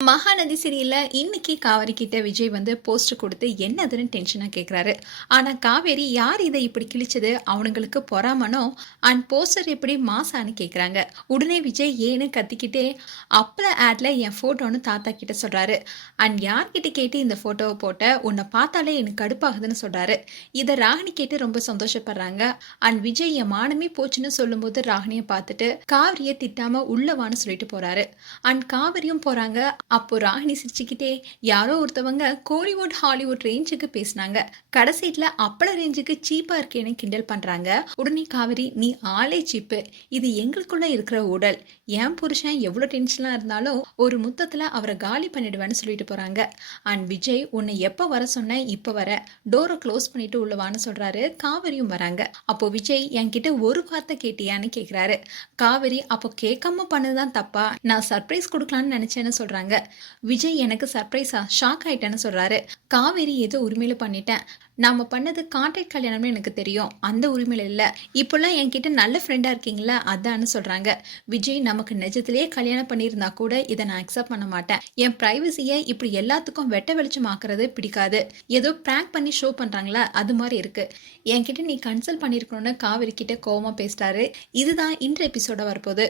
மகாநதி சீரியல்ல இன்னைக்கு காவேரி கிட்ட விஜய் வந்து போஸ்ட் கொடுத்து என்னதுன்னு டென்ஷனா கேட்குறாரு ஆனா காவேரி யார் இதை இப்படி கிழிச்சது? அவனுங்களுக்கு பொறாமனோ? அண்ட் போஸ்டர் எப்படி மாசான்னு கேக்குறாங்க. உடனே விஜய் ஏன்னு கத்திக்கிட்டே அப்பல ஆட்ல என் ஃபோட்டோன்னு தாத்தா கிட்ட சொல்றாரு. அண்ட் யார்கிட்ட கேட்டு இந்த ஃபோட்டோவை போட்ட? உன்னை பார்த்தாலே எனக்கு கடுப்பாகுதுன்னு சொல்றாரு. இதை ராகினி கேட்டு ரொம்ப சந்தோஷப்படுறாங்க. அண்ட் விஜய் என் மானமே போச்சுன்னு சொல்லும்போது ராகினியை பார்த்துட்டு காவிரியை திட்டாம உள்ளவான்னு சொல்லிட்டு போறாரு. அண்ட் காவிரியும் போறாங்க. அப்போ ராகினி சிரிச்சுக்கிட்டே யாரோ ஒருத்தவங்க கோலிவுட் ஹாலிவுட் ரேஞ்சுக்கு பேசினாங்க. கடைசீட்ல அப்பள ரேஞ்சுக்கு சீப்பா இருக்கேன்னு கிண்டல் பண்றாங்க. உடனே காவிரி நீ ஆளே சீப்பு இது எங்களுக்குள்ள இருக்கிற உடல். என் புருஷன் எவ்வளோ டென்ஷனா இருந்தாலும் ஒரு முத்தத்துல அவரை காலி பண்ணிடுவேன்னு சொல்லிட்டு போறாங்க. அண்ட் விஜய் உன்னை எப்போ வர சொன்ன இப்போ வர. டோரை க்ளோஸ் பண்ணிட்டு உள்ளவான்னு சொல்றாரு. காவிரியும் வராங்க. அப்போ விஜய் என்கிட்ட ஒரு வார்த்தை கேட்டியான்னு கேக்குறாரு. காவிரி அப்போ கேட்காம பண்ணதுதான் தப்பா? நான் சர்ப்ரைஸ் கொடுக்கலான்னு நினைச்சேன்னு சொல்றாங்க. விஜய் எனக்கு சர்ப்ரைஸா ஷாக் ஆயிட்டேன்னு சொல்றாரு. காவேரி ஏதோ உரிமையில பண்ணிட்டேன். நாம பண்ணது கான்ட்ராக்ட் கல்யாணம்னு எனக்கு தெரியும். அந்த உரிமையில இல்ல. இப்பெல்லாம் என்கிட்ட நல்ல ஃப்ரெண்டா இருக்கீங்களா? அதான்னு சொல்றாங்க. விஜய் நமக்கு நிஜத்திலேயே கல்யாணம் பண்ணியிருந்தா கூட இதை நான் அக்செப்ட் பண்ண மாட்டேன். என் பிரைவசியை இப்படி எல்லாத்துக்கும் வெட்ட வெளிச்சமாக்குறது பிடிக்காது. ஏதோ ப்ராங்க் பண்ணி ஷோ பண்றாங்களா? அது மாதிரி இருக்கு. என்கிட்ட நீ கன்சல்ட் பண்ணிருக்கணும்னு காவேரி கிட்ட கோவமா பேசிட்டாரு இதுதான் இன்ற எபிசோட வரப்போகுது.